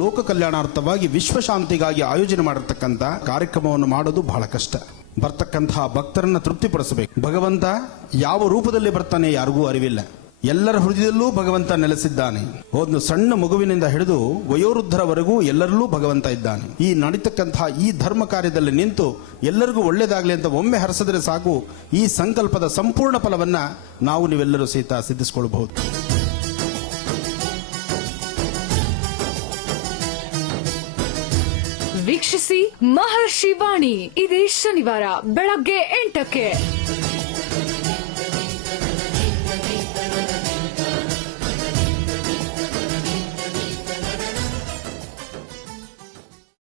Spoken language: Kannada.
ಲೋಕ ಕಲ್ಯಾಣಾರ್ಥವಾಗಿ ವಿಶ್ವಶಾಂತಿಗಾಗಿ ಆಯೋಜನೆ ಮಾಡಿರ್ತಕ್ಕಂಥ ಕಾರ್ಯಕ್ರಮವನ್ನು ಮಾಡೋದು ಬಹಳ ಕಷ್ಟ. ಬರ್ತಕ್ಕಂತಹ ಭಕ್ತರನ್ನ ತೃಪ್ತಿಪಡಿಸಬೇಕು. ಭಗವಂತ ಯಾವ ರೂಪದಲ್ಲಿ ಬರ್ತಾನೆ ಯಾರಿಗೂ ಅರಿವಿಲ್ಲ. ಎಲ್ಲರ ಹೃದಯದಲ್ಲೂ ಭಗವಂತ ನೆಲೆಸಿದ್ದಾನೆ. ಒಂದು ಸಣ್ಣ ಮಗುವಿನಿಂದ ಹಿಡಿದು ವಯೋವೃದ್ಧರವರೆಗೂ ಎಲ್ಲರಲ್ಲೂ ಭಗವಂತ ಇದ್ದಾನೆ. ಈ ನಡೀತಕ್ಕಂತಹ ಈ ಧರ್ಮ ಕಾರ್ಯದಲ್ಲಿ ನಿಂತು ಎಲ್ಲರಿಗೂ ಒಳ್ಳೇದಾಗಲಿ ಅಂತ ಒಮ್ಮೆ ಹರಸಿದ್ರೆ ಸಾಕು, ಈ ಸಂಕಲ್ಪದ ಸಂಪೂರ್ಣ ಫಲವನ್ನ ನಾವು ನೀವೆಲ್ಲರೂ ಸಹಿತ ಸಿದ್ಧಿಸಿಕೊಳ್ಳಬಹುದು. ವೀಕ್ಷಿಸಿ ಮಹರ್ಷಿ ವಾಣಿ ಇದೇ ಶನಿವಾರ ಬೆಳಗ್ಗೆ 8ಕ್ಕೆ.